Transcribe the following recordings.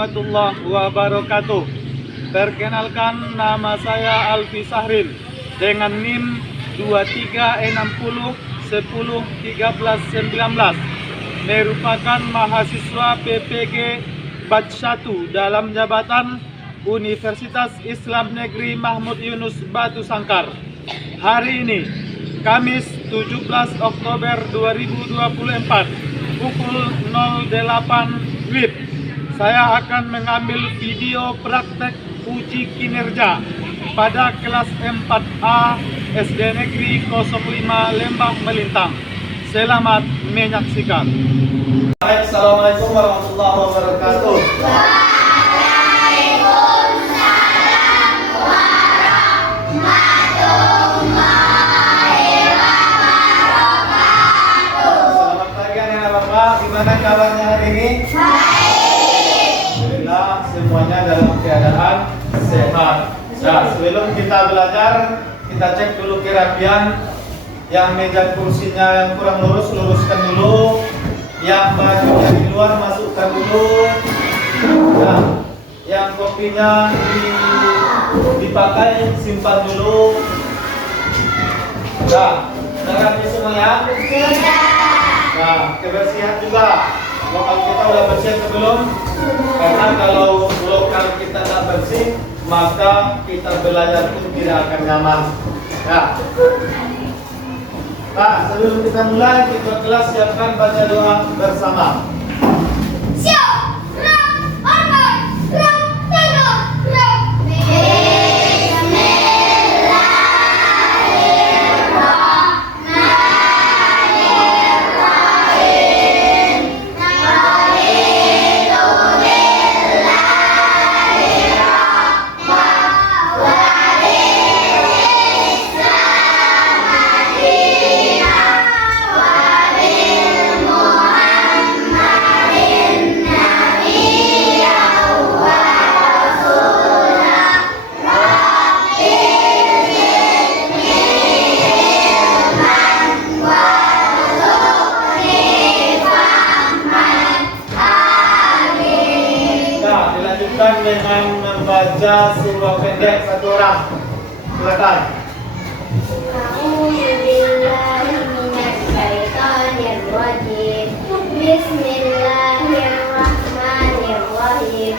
warahmatullahi wabarakatuh. Perkenalkan, nama saya Alfi Sahril dengan NIM 2360101319, merupakan mahasiswa PPG Batch 1 dalam jabatan Universitas Islam Negeri Mahmud Yunus Batu Sangkar. Hari ini, Kamis 17 Oktober 2024, pukul 08 WIB, saya akan mengambil video praktek uji kinerja pada kelas 4A SD Negeri 05 Lembang Melintang. Selamat menyaksikan. Assalamualaikum warahmatullahi wabarakatuh. Gimana kabarnya hari ini? Alhamdulillah, semuanya dalam keadaan sehat. Nah, sebelum kita belajar, kita cek dulu kerapian. Yang meja kursinya yang kurang lurus, luruskan dulu. Yang baju dari luar, masukkan dulu. Nah, yang kopinya dipakai, simpan dulu. Nah, rapi semua ya? Nah, kebersihan juga. Lokal kita udah bersih atau belum? Karena kalau lokal kita tak bersih, maka kita belajar pun tidak akan nyaman. Nah, sebelum kita mulai, kita kelas siapkan baca doa bersama. Dengan membaca surah pendek satu orang. Silakan. Bismillahirrahmanirrahim.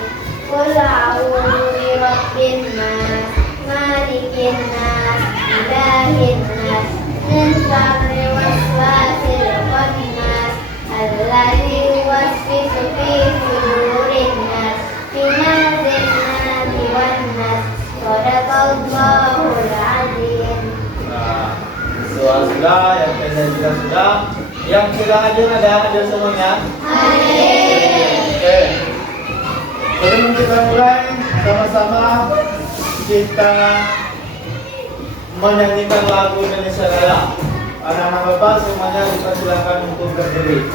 Qul a'udzu birabbin nas, malikin nas, ilahin nas, min syarri waswasil khannas, alladzi yuwaswisu fi sudurin nas. Sudah, yang pendek juga sudah. Yang sudah ada semuanya. Oke. Sebelum kita mulai, sama-sama kita menyanyikan lagu Indonesia Raya. Anak-anak Bapak semuanya dipersilakan untuk berdiri.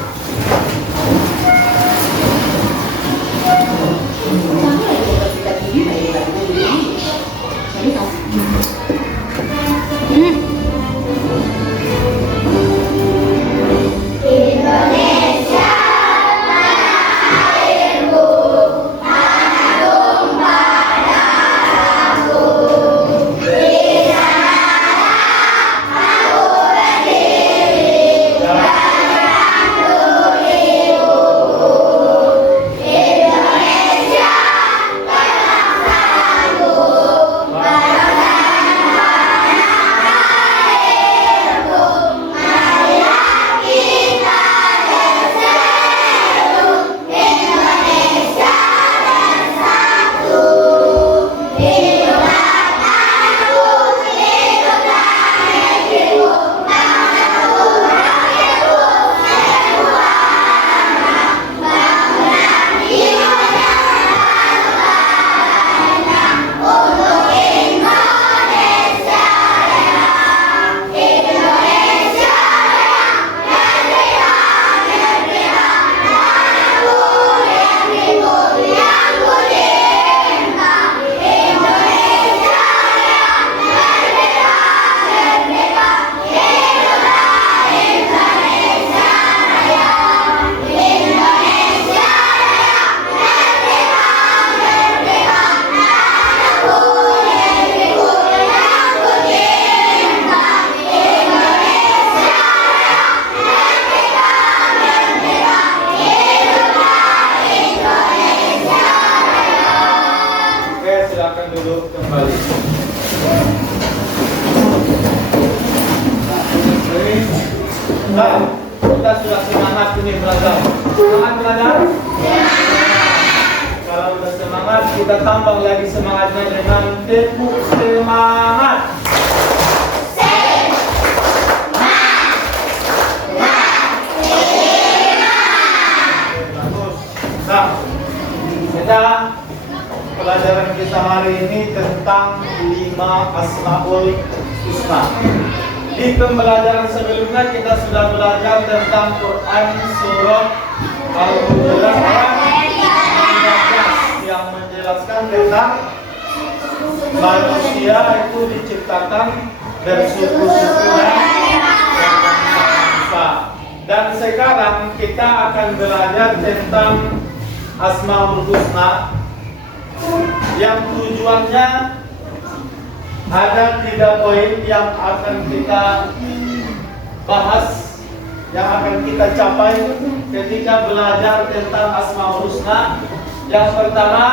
duduk kembali. Nah, kita sudah semangat ini belajar. Semangat belajar? Kalau udah semangat, kita tambah lagi semangatnya dengan tepuk semangat. Nah, kita pelajaran kita hari ini tentang 5 Asmaul Husna. Di pembelajaran sebelumnya kita sudah belajar tentang Quran surah Al-Hujurat ayat 15 yang menjelaskan tentang manusia itu diciptakan bersuku-suku dan bangsa. Dan sekarang kita akan belajar tentang Asmaul Husna yang tujuannya ada 3 poin yang akan kita bahas, yang akan kita capai ketika belajar tentang Asmaul Husna. Yang pertama,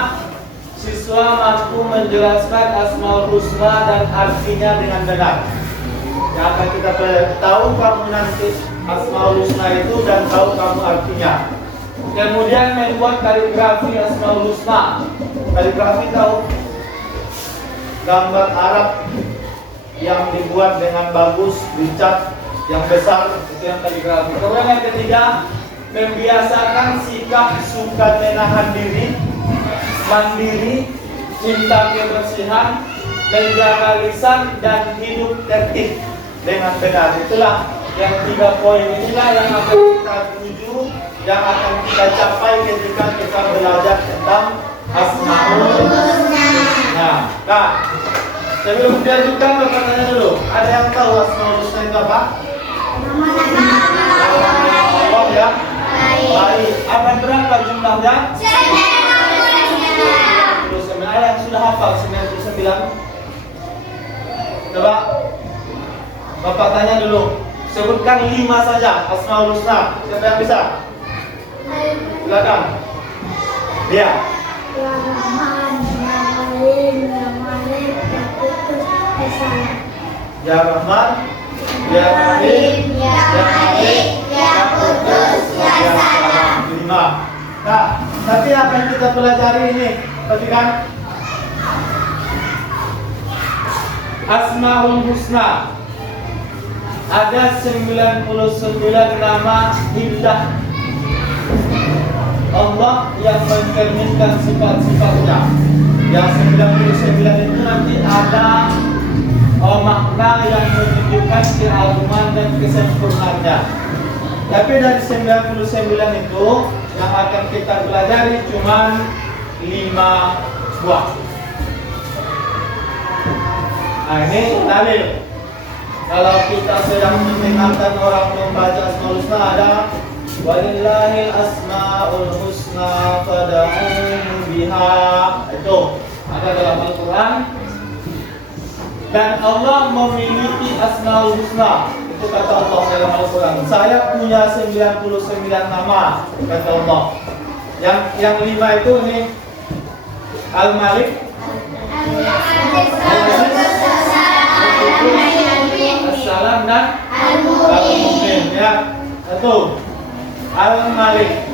siswa mampu menjelaskan Asmaul Husna dan artinya dengan benar. Yang akan kita tahu kamu nanti Asmaul Husna itu dan tahu kamu artinya. Kemudian membuat kaligrafi Asmaul Husna. Kaligrafi tahu? Gambar Arab yang dibuat dengan bagus, dicat yang besar, itu yang kaligrafi. Kemudian yang ketiga, membiasakan sikap suka menahan diri, mandiri, cinta kebersihan, menjaga lisan dan hidup tertib dengan benar. Itulah yang 3 poin inilah yang akan kita tuju, yang akan kita capai ketika kita belajar tentang Asmaul Husna. Nah, sebelum dilanjutkan Bapak tanya dulu, ada yang tahu Asmaul Husna itu apa? Nama Allah ya. Baik. Ada berapa jumlahnya? 99. Ada yang sudah hafal 99? Coba Bapak tanya dulu. Sebutkan 5 saja Asmaul Husna. Siapa yang bisa? Silakan. Dia. Ya Rahman, Ya Rahim, Ya Malik, Ya Kudus, Ya Salam. Ya Rahman, Ya Rahim, Ya Malik, Ya Kudus, Ya Salam. 5. Nah, tapi apa yang kita pelajari ini? Perhatikan. Asmaul Husna. Ada 99 nama indah Allah yang mencerminkan sifat-sifatnya. Yang 99 itu nanti ada makna yang menunjukkan keagungan dan kesempurnaannya. Tapi dari 99 itu yang akan kita pelajari cuma 5 buah. Nah, ini dalil. Kalau kita sedang mendengarkan orang membaca Asmaul Husna, ada walillahil asmaul husna fad'uhu biha. Itu ada dalam Al-Quran. Dan Allah memiliki Asmaul Husna. Itu kata Allah dalam Al-Quran. Saya punya 99 nama, kata Allah. Yang 5 itu ini Al-Malik, As-Salam dan Al-Mu'min. Ya, satu Al-Malik.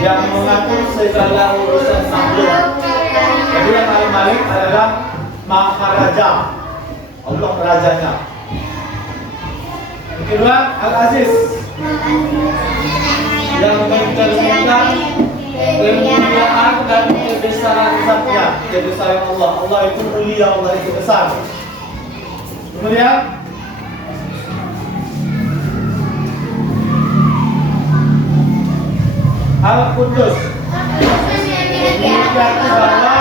Yang mengatur segala urusan makhluk. Jadi yang Al-Malik adalah Maharaja, Allah rajanya. Yang kedua Al-Aziz, yang mencerminkan kemuliaan dan kebesaran zatnya, kebesaran Allah. Allah itu mulia, Allah itu besar. Kemudian Al-Qudus, menunjukkan bahwa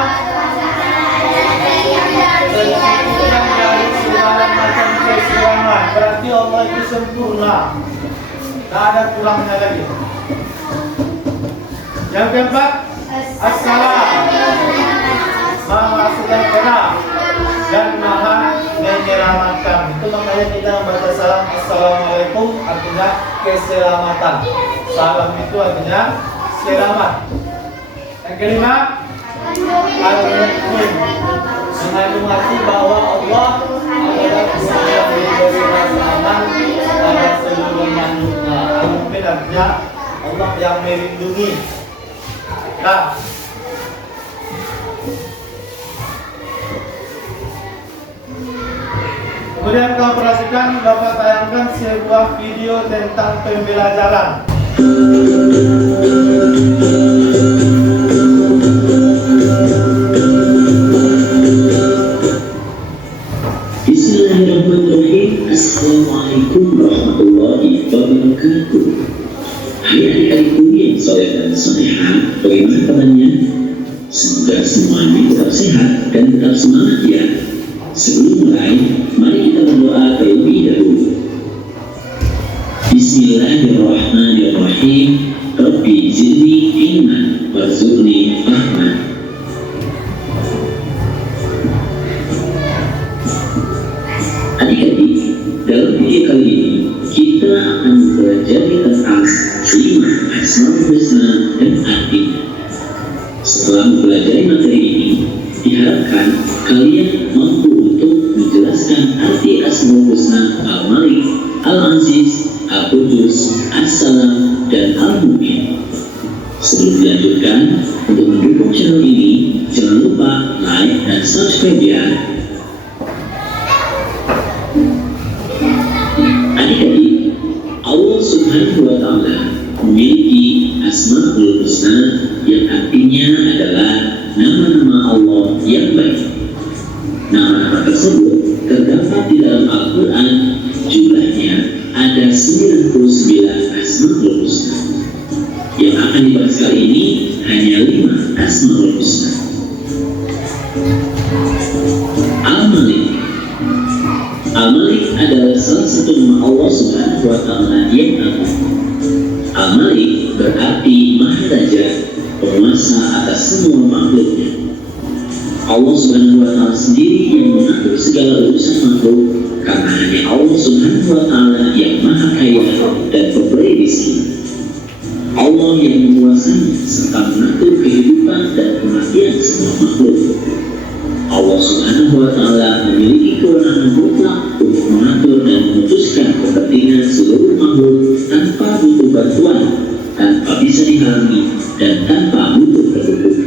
sempurna dari segala macam kekurangan. Berarti Allah itu sempurna, tidak ada kurangnya lagi. Yang keempat, As-Salam, Maha Sejahtera dan Maha Menyelamatkan. Itu makanya kita membaca salam Assalamualaikum, artinya keselamatan. Salam itu artinya selamat. Yang kelima, al-mu'min, mengandung bahwa Allah adalah Tuhan yang memberi rasa aman pada seluruh makhluknya. Al-mu'min artinya Allah yang melindungi. Nah, kemudian kalau perhatikan, Bapak tayangkan sebuah video tentang pembelajaran. Bismillahirrahmanirrahim. Assalamualaikum warahmatullahi wabarakatuh. Hai adik-adikku yang soleh dan solehah, bagaimana kabarnya? Semoga semuanya tetap sehat dan tetap semangat ya. Sebelum mulai, mari kita berdoa terlebih dahulu. Bismillahirrahmanirrahim. Rabbi zidni ilman warzuqni fahman. Adik-adik, dalam video kali ini kita akan belajar tentang 5 Asmaul Husna dan artinya. Setelah mempelajari materi ini, diharapkan kalian mampu untuk menjelaskan arti Asmaul Husna Al-Malik, Al-Aziz, Al-Qudus, As-Salam, dan Al-Mu'min. Sebelum dilanjutkan, untuk mendukung channel ini, jangan lupa like dan subscribe ya. Adik-adik, Allah Subhanahu wa Ta'ala memiliki Asmaul Husna yang artinya adalah nama-nama Allah yang baik. Nama-nama tersebut terdapat di dalam Al-Quran. Jumlahnya ada 99 Asmaul Husna. Yang akan dibahas kali ini hanya 5 Asmaul Husna. Al-Malik. Al-Malik adalah salah satu nama Allah Subhanahu wa Ta'ala yang agung. Al-Malik berarti Maharaja, penguasa atas semua makhluknya. Allah Subhanahu wa Ta'ala sendiri yang mengatur segala urusan makhluk, karena hanya Allah Subhanahu wa Ta'ala yang maha kaya dan pemberi rezeki. Allah yang menguasai serta mengatur kehidupan dan kematian semua makhluk. Allah Subhanahu wa Ta'ala memiliki kewenangan mutlak untuk mengatur dan memutuskan kepentingan seluruh makhluk tanpa butuh bantuan, tanpa bisa dihalangi, dan tanpa butuh tertutup.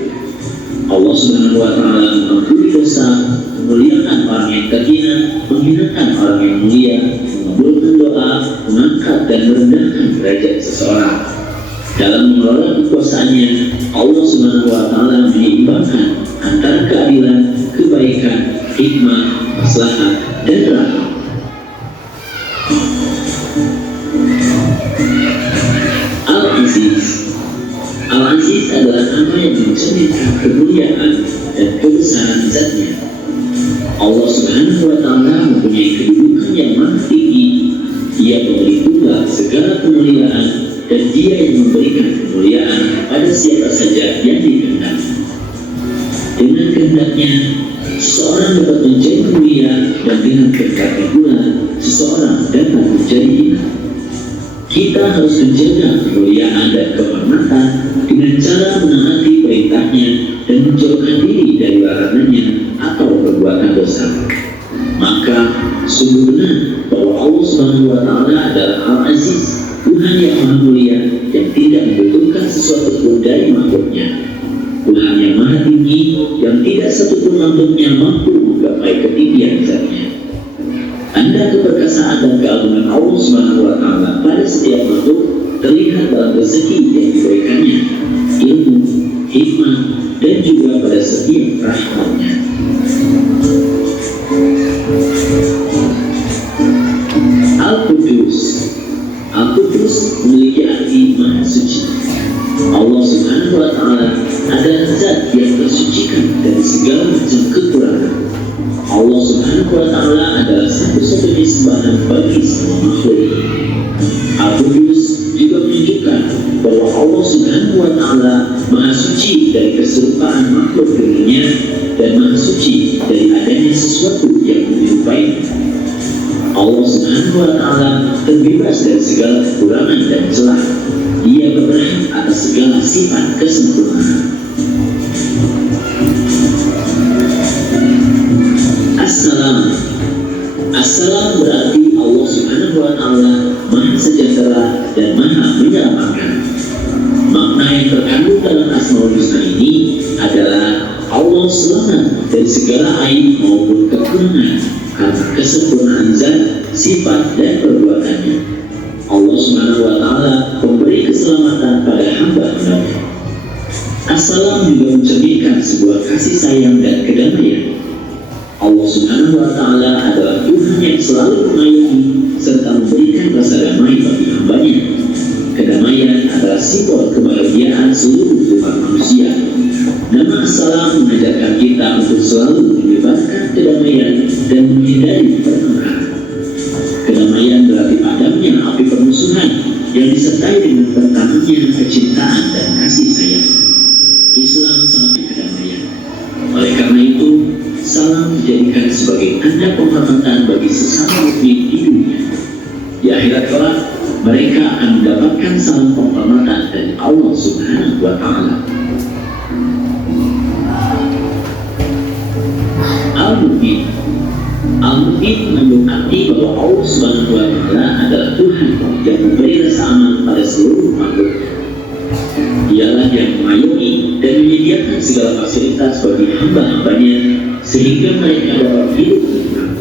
Allah Subhanahu wa Ta'ala mengampuni dosa, memuliakan orang yang terhina, menghinakan orang yang mulia, mengabulkan doa, mengangkat dan merendahkan derajat seseorang. Dalam mengelola kekuasaannya, Allah Subhanahu wa Ta'ala menyeimbangkan antara keadilan, kebaikan, hikmah, maslahat, dan rahmat. Al-Aziz. Al-Aziz adalah nama yang mencerminkan kemuliaan dan kebesaran zatnya. Allah Subhanahu wa Ta'ala mempunyai kedudukan yang maha tinggi. Dia memberi tunggal segala kemuliaan, dan Dia yang memberikan kemuliaan pada siapa saja yang dikehendaki. Dengan kehendaknya, seseorang dapat menjadi mulia, dan dengan kehendaknya pula, seseorang dapat menjadi hina. Kita harus menjaga kemuliaan dan kehormatan dengan cara menaati perintahnya dan menjauhkan diri dari larangannya atau perbuatan dosa. Maka sungguh benar bahwa Allah Subhanahu wa Ta'ala adalah Al-Aziz, Tuhan yang maha mulia yang tidak membutuhkan sesuatu pun dari makhluknya. Tuhan yang maha tinggi yang tidak satupun makhluknya mampu menggapai ketinggian zatnya. Tanda keperkasaan dan keagungan Allah Subhanahu wa Ta'ala pada setiap makhluk terlihat dalam rezeki yang diberikannya, ilmu, hikmah, dan juga pada setiap rahmatnya. Al-Qudus. Al-Qudus memiliki arti maha suci. Allah Subhanahu wa Ta'ala adalah zat yang tersucikan dari segala macam kekurangan. Allah Subhanahu wa Ta'ala adalah satu-satunya sembahan bagi semua makhluk. Al-Qudus juga menunjukkan bahwa Allah Subhanahu wa Ta'ala maha suci dari keserupaan makhluk dirinya dan maha suci dari adanya sesuatu yang menyerupai. Allah Subhanahu wa Ta'ala terbebas dari segala kekurangan dan celah. Dia berhak atas segala sifat kesempurnaan. Assalam. Assalam berarti Allah Subhanahu wa Ta'ala Maha Sejahtera dan Maha Menyelamatkan. Makna yang terkandung dalam Asmaul Husna ini adalah Allah selamat dari segala aib maupun kekurangan karena kesempurnaan zat, sifat, dan perbuatannya. Allah Subhanahu wa Ta'ala memberi keselamatan pada hamba-hambanya. Assalam juga mencerminkan sebuah kasih sayang dan kedamaian. Allah Subhanahu wa Ta'ala adalah Tuhan yang selalu mengayomi serta memberikan rasa damai bagi hambanya. Kedamaian adalah simbol kebahagiaan seluruh umat manusia. Nama Assalam mengajarkan kita untuk selalu menyebarkan kedamaian dan menghindari pertengkaran. Kedamaian berarti padamnya api permusuhan yang disertai dengan bertambahnya kecintaan dan kasih sayang. Islam sangat kedamaian. Oleh karena itu, salam dijadikan sebagai tanda penghormatan bagi sesama mukmin di dunia. Di akhirat kelak, mereka akan mendapatkan salam penghormatan dari Allah Subhanahu wa Ta'ala. Al-Mu'min. Al-Mu'min mengandung arti bahwa Allah Subhanahu wa Ta'ala adalah Tuhan yang memberi rasa aman pada seluruh makhluk. Dialah yang mengayomi dan menyediakan segala fasilitas bagi hamba-hambanya sehingga mereka dapat hidup tenang.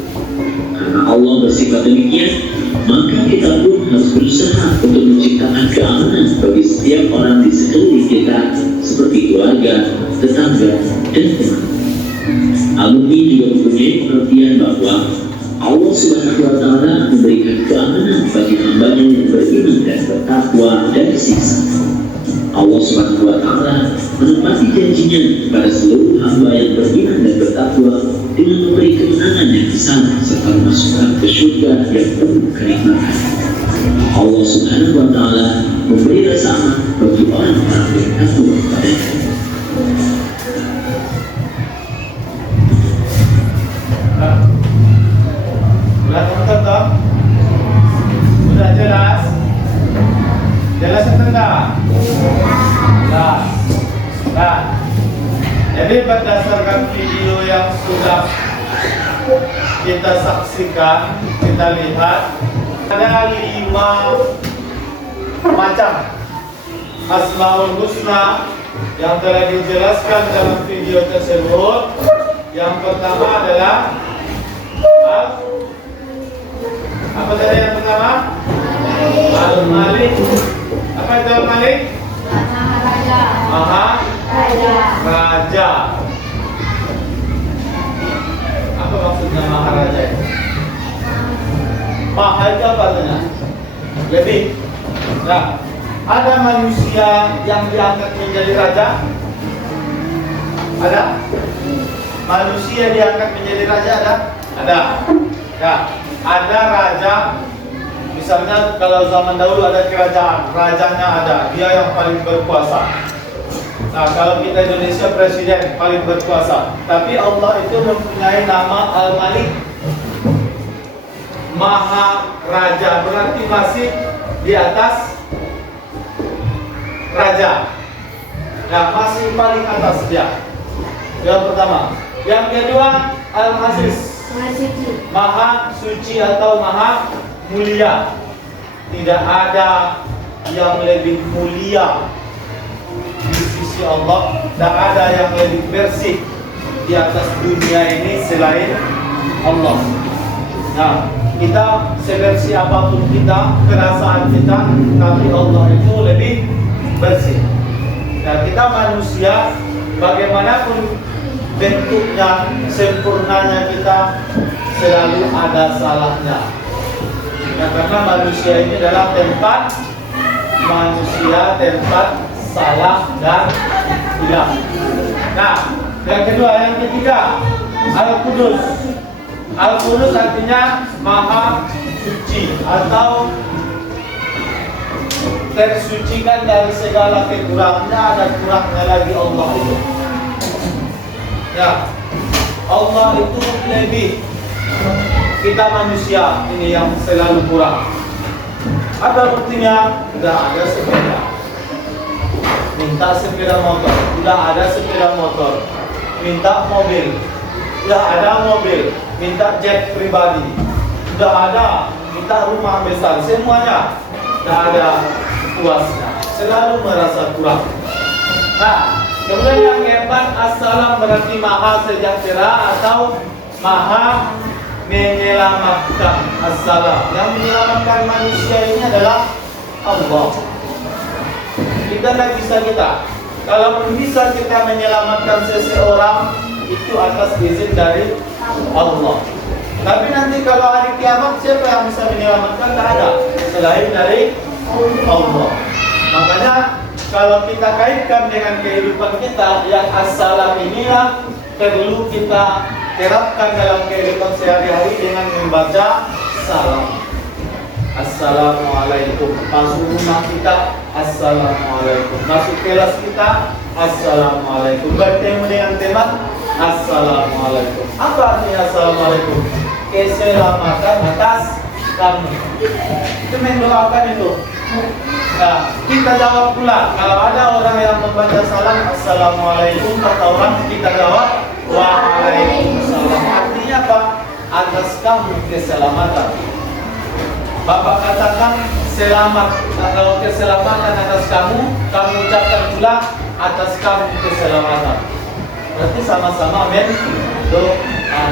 Karena Allah bersifat demikian, maka kita pun harus berusaha untuk menciptakan keamanan bagi setiap orang di sekeliling kita seperti keluarga, tetangga, dan teman. Al-Mu'min juga mempunyai pengertian bahwa Allah Subhanahu wa Ta'ala memberikan keamanan bagi hambanya yang beriman dan bertakwa dari siksa. Allah Subhanahu wa Ta'ala menepati janjinya kepada seluruh hamba yang beriman dan bertakwa dengan memberi kemenangan yang besar serta memasukkan ke surga yang penuh kenikmatan. Allah Subhanahu wa Ta'ala memberi rasa aman bagi orang-orang yang takwa kepadanya. Sudah teman-teman? Sudah jelas? Jelas atau tidak? Jelas. Nah, jadi berdasarkan video yang sudah kita saksikan, kita lihat ada 5 macam Asmaul Husna yang telah dijelaskan dalam video tersebut. Yang pertama adalah apa tadi yang pertama? Al-Malik. Apa itu Al-Malik? Maha Raja. Apa maksudnya Maha Raja itu? Maha itu apa artinya? Lebih. Nah, ada manusia yang diangkat menjadi raja? Ada? Manusia diangkat menjadi raja ada? Ada. Ya, ada raja. Misalnya kalau zaman dahulu ada kerajaan, rajanya ada, dia yang paling berkuasa. Nah, kalau kita Indonesia presiden paling berkuasa. Tapi Allah itu mempunyai nama Al-Malik, Maha Raja, berarti masih di atas raja. Nah, masih paling atas dia. Yang pertama. Yang kedua, Al-Aziz, Maha Suci atau Maha Mulia. Tidak ada yang lebih mulia di sisi Allah. Tidak ada yang lebih bersih di atas dunia ini selain Allah. Nah, kita sebersih apapun kita, kerasaan kita, tapi Allah itu lebih bersih. Dan kita manusia, bagaimanapun bentuknya, sempurnanya kita, selalu ada salahnya. Ya, karena manusia ini adalah tempat salah dan hilang. Nah, yang kedua, yang ketiga, Al-Qudus. Al-Qudus artinya Maha Suci atau tersucikan dari segala kekurangannya, ada kurangnya lagi Allah itu. Ya, Allah itu lebih, kita manusia ini yang selalu kurang. Ada buktinya? Tidak ada sebenarnya. minta sepeda motor, sudah ada sepeda motor. Minta mobil, sudah ada mobil. Minta jet pribadi, sudah ada. Minta rumah besar, semuanya sudah ada puasnya. Selalu merasa kurang. Nah, kemudian yang keempat, assalam berarti maha sejahtera atau maha menyelamatkan. Assalam yang menyelamatkan manusia ini adalah Allah. Kita tidak bisa kita. Kalaupun bisa kita menyelamatkan seseorang, itu atas izin dari Allah. Tapi nanti kalau hari kiamat, siapa yang bisa menyelamatkan? Tidak ada selain dari Allah. Makanya kalau kita kaitkan dengan kehidupan kita, yang assalam inilah perlu kita terapkan dalam kehidupan sehari-hari dengan membaca salam. Assalamualaikum. Masuk rumah kita, assalamualaikum. Masuk kelas kita, assalamualaikum. Bertemu dengan teman, assalamualaikum. Apa artinya assalamualaikum? Keselamatan atas kamu. Itu mendoakan itu. Nah, kita jawab pula. Kalau ada orang yang membaca salam, assalamualaikum, kata orang, kita jawab waalaikumsalam. Artinya apa? Atas kamu keselamatan. Bapak katakan selamat. Kalau keselamatan atas kamu ucapkan pula atas kamu keselamatan. Berarti sama-sama mendoakan.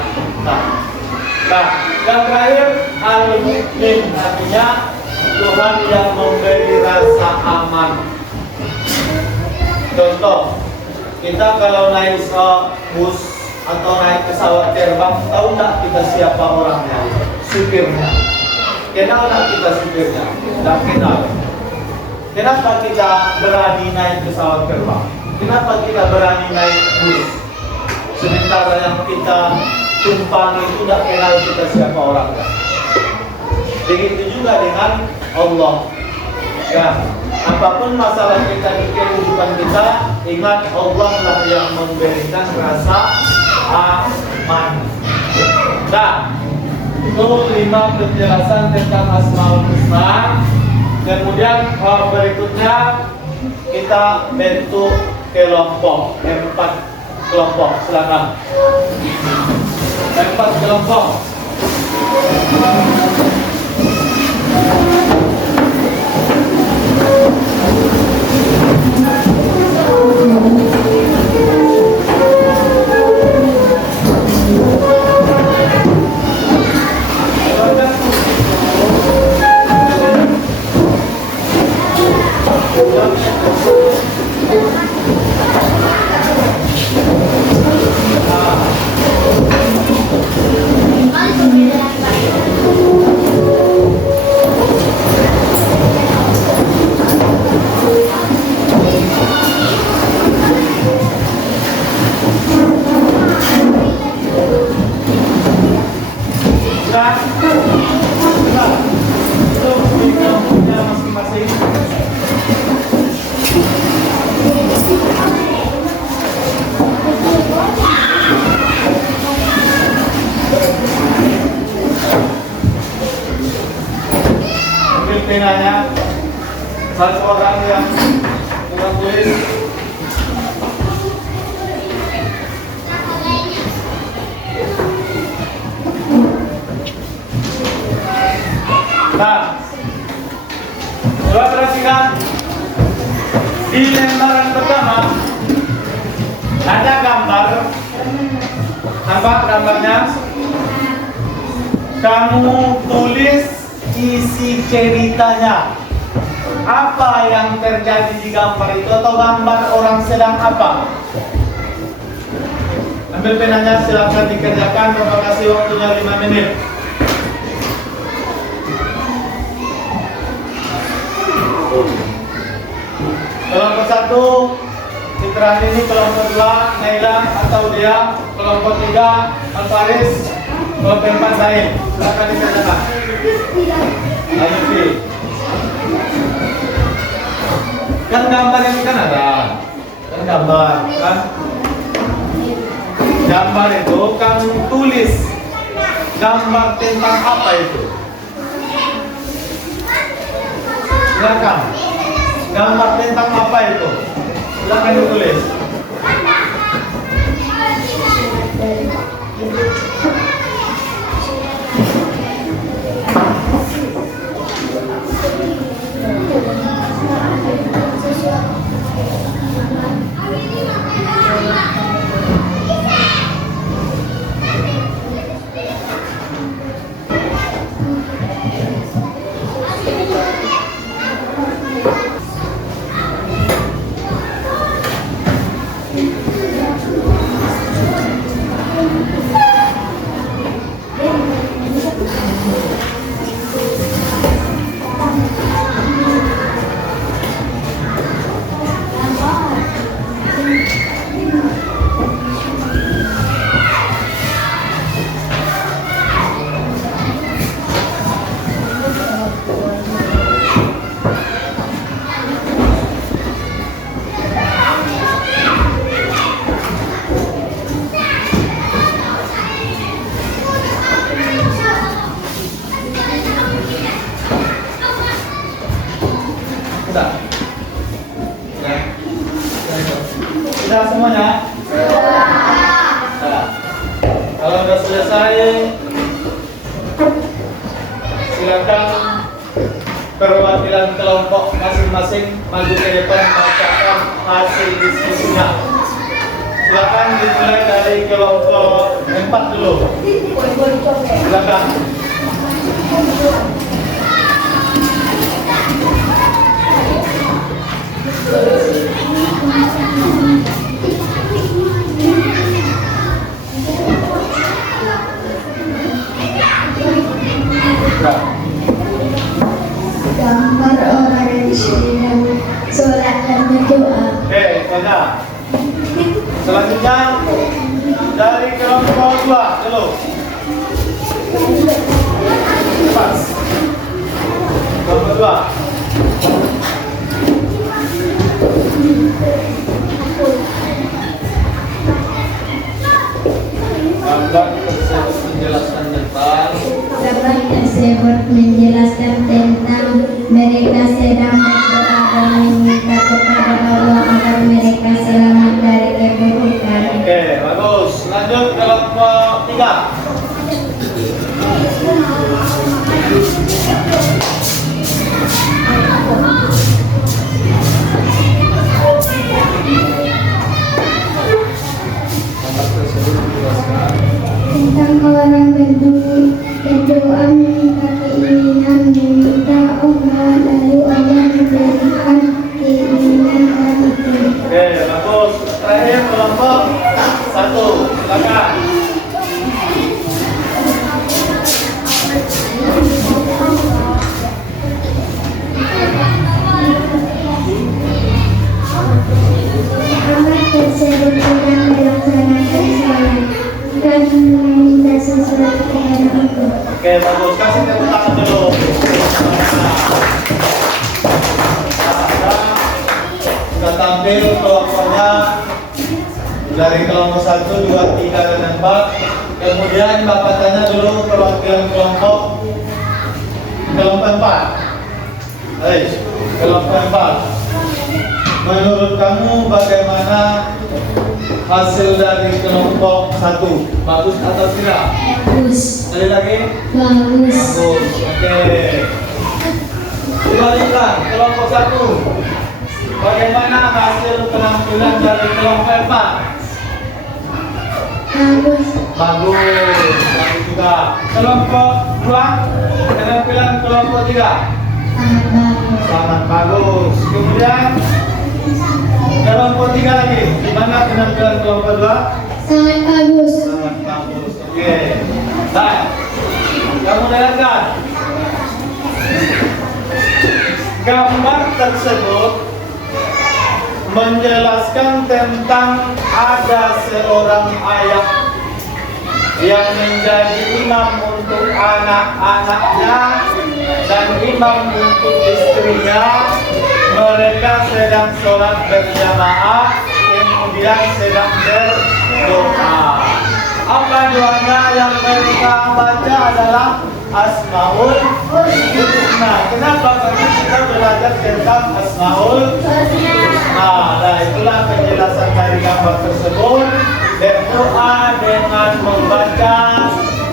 Nah, yang terakhir al-mu'min, artinya Tuhan yang memberi rasa aman. Contoh, kita kalau naik bus atau naik pesawat terbang, tahu nggak kita siapa orangnya? Supirnya. Kenal nggak kita supirnya? Tidak kenal. Kenapa kita berani naik pesawat terbang? Kenapa kita berani naik bus? Sementara yang kita tumpangi itu tidak kenal kita siapa orangnya. Begitu juga dengan Allah. Ya, apapun masalah kita di kehidupan kita, ingat Allah lah yang memberikan rasa aman. Nah, itu 5 penjelasan tentang Asmaul Husna. Kemudian berikutnya kita bentuk kelompok, 4 kelompok. Silakan. 4 kelompok. Penanya satu orang yang sudah tulis. Nah, coba perhatikan di lembaran pertama ada gambar. Nampak gambarnya? Kamu tulis isi ceritanya. Apa yang terjadi di gambar itu, atau gambar orang sedang apa? Ambil penanya, silakan dikerjakan. Bapak kasih waktunya 5 menit. Kelompok 1 Fitran ini, kelompok 2 Naila atau dia, kelompok 3 Al-Faris, kelompok 4 Zain. Silakan dikerjakan. Ayo Fi. Kan gambar ini kan ada. Kan gambar kan. Gambar itu kamu tulis gambar tentang apa itu? Silakan. Gambar tentang apa itu? Silakan ditulis. Sudah? Sudah semuanya? Sudah. Kalau sudah selesai, silakan perwakilan kelompok masing-masing maju ke depan bacakan hasil diskusinya. Silakan dimulai dari kelompok 4 dulu. Silakan. Gambar orang yang sedang sholat dan berdoa. Oke, sudah. Selanjutnya dari kelompok 2 dulu. Pas. Kelompok 2. Gambar tersebut menjelaskan tentang mereka sedang berdoa dan meminta kepada Allah agar mereka selamat dari keburukan. Oke, bagus. Lanjut kelompok 3. Tentang orang berdoa meminta keinginan, meminta Allah, lalu Allah memberikan keinginan orang itu. Oke, bagus. Terakhir kelompok 1. Silakan. Amat tersebut sedang melaksanakan sholat dan meminta sesuatu kepada Allah. Oke, bagus. Kasih tepuk tangan dulu. Sudah tampil kelompoknya dari kelompok 1, 2, 3, dan 4. Kemudian Bapak tanya dulu perwakilan kelompok 4. Hei, kelompok 4. Menurut kamu bagaimana hasil dari kelompok 1? Bagus atau tidak? Bagus. Sekali lagi? Bagus. Bagus. Oke. Kembalikan kelompok 1. Bagaimana hasil penampilan dari kelompok 4? Bagus. Bagus. Bagus juga. Kelompok 2. Penampilan kelompok 3. Sangat bagus. Sangat bagus. Kemudian kelompok 3 lagi. Gimana penampilan kelompok 2? Sangat bagus. Sangat bagus. Oke. Baik. Kamu dengarkan. Gambar tersebut menjelaskan tentang ada seorang ayah yang menjadi imam untuk anak-anaknya dan imam untuk istrinya. Mereka sedang sholat berjamaah, kemudian sedang berdoa. Apa doanya yang mereka baca adalah Asmaul Husna. Kenapa? Karena kita belajar tentang Asmaul Husna. Nah, itu itulah penjelasan dari gambar tersebut. Berdoa dengan membaca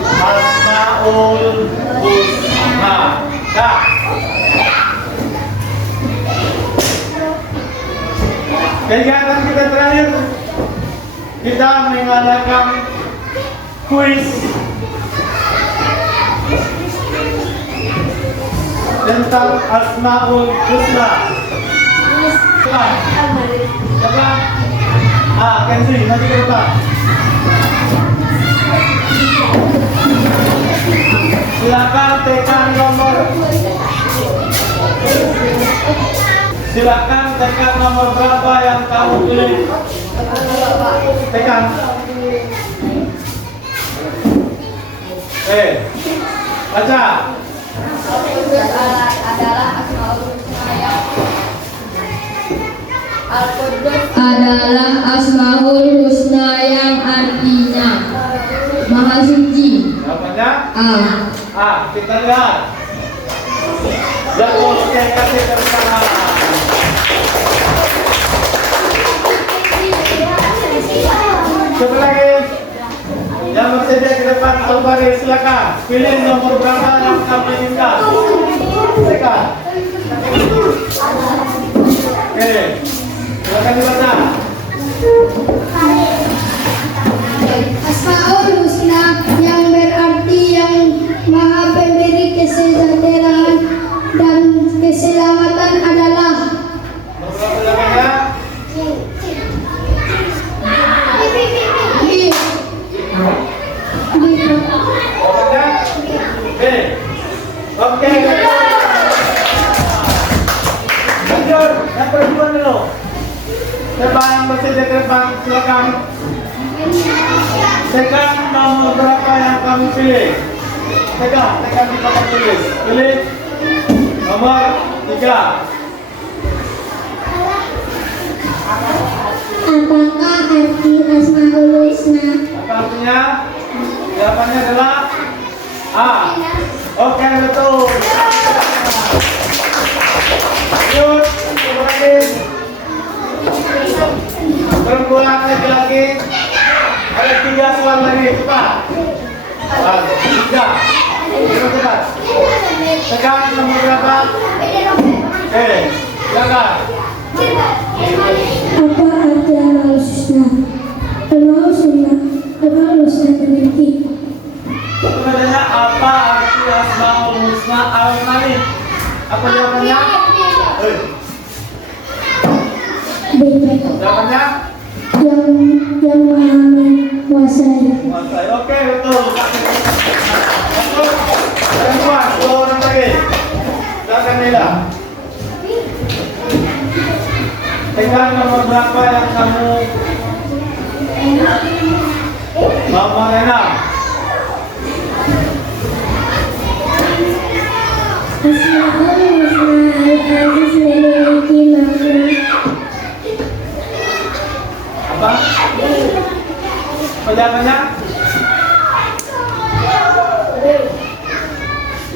Asmaul Husna. Nah, kegiatan kita terakhir, kita mengadakan kuis tentang Asmaul Husna. Siapa? Kenzi, maju ke depan. Silakan tekan nomor. Silakan tekan nomor berapa yang kamu pilih. Tekan. Baca. Adalah Asmaul Husna yang artinya Maha Suci. Jawabannya? A. Kita lihat. Jatuh, oke, kasih bersama. Coba lagi. Yang bersedia ke depan Al-Baris, silakan. Pilih nomor berapa yang kamu inginkan. Tekan. Oke. Silakan dibaca. Asmaul Husna yang berarti yang Maha Pemberi kesejahteraan dan keselamatan adalah Nomor berapa jawabannya? Jawabannya? B. Oke. Lanjut, yang kedua dulu. Coba yang bersedia ke depan, silakan. Tekan nomor berapa yang kamu pilih. Tekan di papan tulis. Pilih nomor 3. Apakah arti Asmaul Husna? Apa artinya? Jawabannya adalah A. Oke, betul. Lanjut, coba lagi. Perempuan laki-laki. Ada 3 soal lagi, cepat. 3. Cepat. Tekan nomor berapa? Silakan. Apa arti Asmaul Husna? Asmaul Husna berarti Sebenarnya apa arti Asmaul Husna Al-Malik? Apa jawabannya? B. Jawabannya? Yang Maha Menguasai. Menguasai. Oke, betul. Lanjut. Perempuan, 2 orang lagi. Silakan Nila. Tekan nomor berapa yang kamu Mama Rena. Asmaul Husna Al-Aziz memiliki makna Apa? Jawabannya?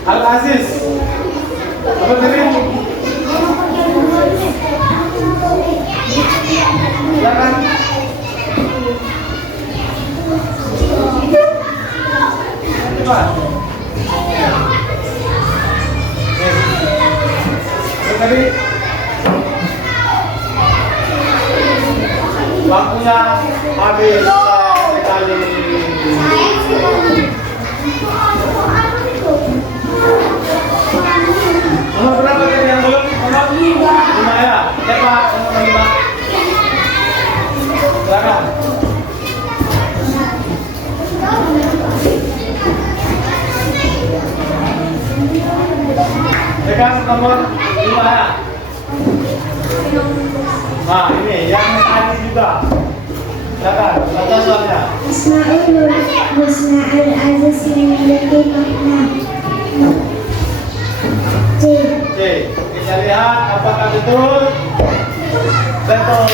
Al-Aziz. Apa tadi? Silakan. Cepat. Apa tadi? Waktunya habis sekali. Nomor berapa tadi yang belum? Nomor 5 ya. Cepat, nomor 5. Silakan. Tekan nomor 5 ya. Nah, ini yang tadi juga. Silakan, baca soalnya. Asmaul Husna Al-Aziz memiliki makna C. Kita lihat apakah betul? Betul.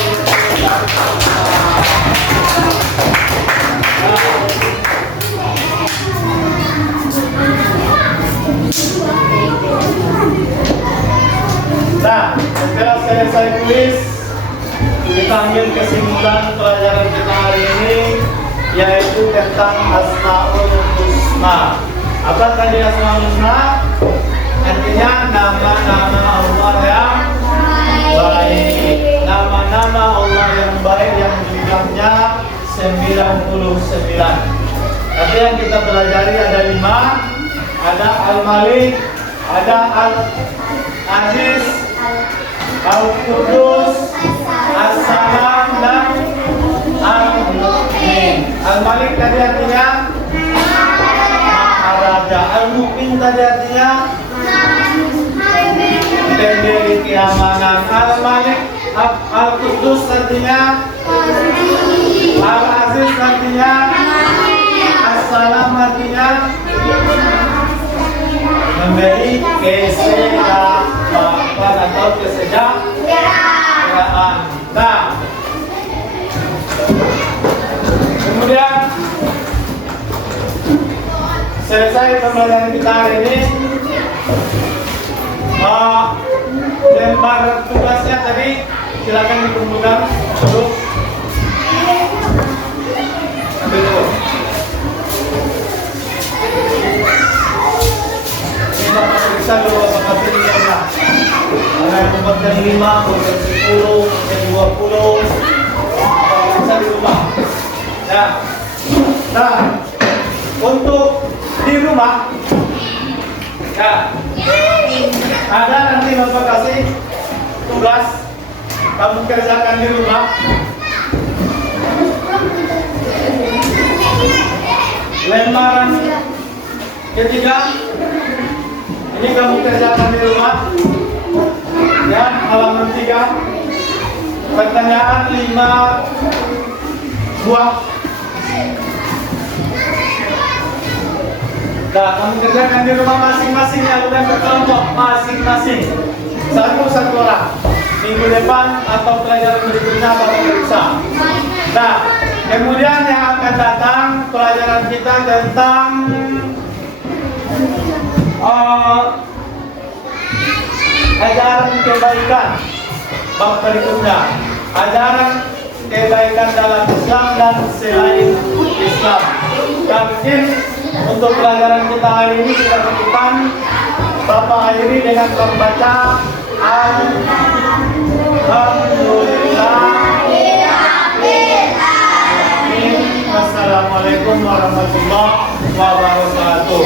Nah, setelah selesai kuis, kita kita ambil kesimpulan pelajaran kita hari ini, yaitu tentang Asmaul Husna. Apa tadi Asmaul Husna? Artinya nama-nama Allah yang baik. Nama-nama Allah yang baik yang jumlahnya 99. Tapi yang kita pelajari ada 5. Ada Al-Malik, ada Al-Aziz, Al-Qudus, As-Salam, dan Al-Mu'min. Al-Malik tadi artinya Maharaja. Al-Mu'min tadi artinya pemberi keamanan. Al-Malik, Al-Qudus artinya Al-Aziz artinya As-Salam artinya memberi kesejahteraan atau kesejahteraan. Nah, kemudian selesai pembelajaran kita hari ini. Lembar tugasnya tadi silakan dikumpulkan dulu. Ambil dulu. Ini Bapak periksa dulu apakah pilihnya. Ada yang membuatkan 5, membuatkan 10, membuatkan 20. Bapak periksa di rumah. Ya. Nah, untuk di rumah, ya, ada nanti Bapak kasih tugas kamu kerjakan di rumah. Lembaran ketiga ini kamu kerjakan di rumah. Ya, halaman 3. Pertanyaan 5 buah. Nah, kamu kerjakan di rumah masing-masing ya, udah berkelompok masing-masing. Satu orang. Minggu depan atau pelajaran berikutnya Bapak periksa. Nah, kemudian yang akan datang pelajaran kita tentang ajaran kebaikan. Bab berikutnya, ajaran kebaikan dalam Islam dan selain Islam. Dan mungkin untuk pelajaran kita hari ini kita cukupkan. Bapak akhiri dengan membaca Alhamdulillah. Wassalamualaikum warahmatullahi wabarakatuh.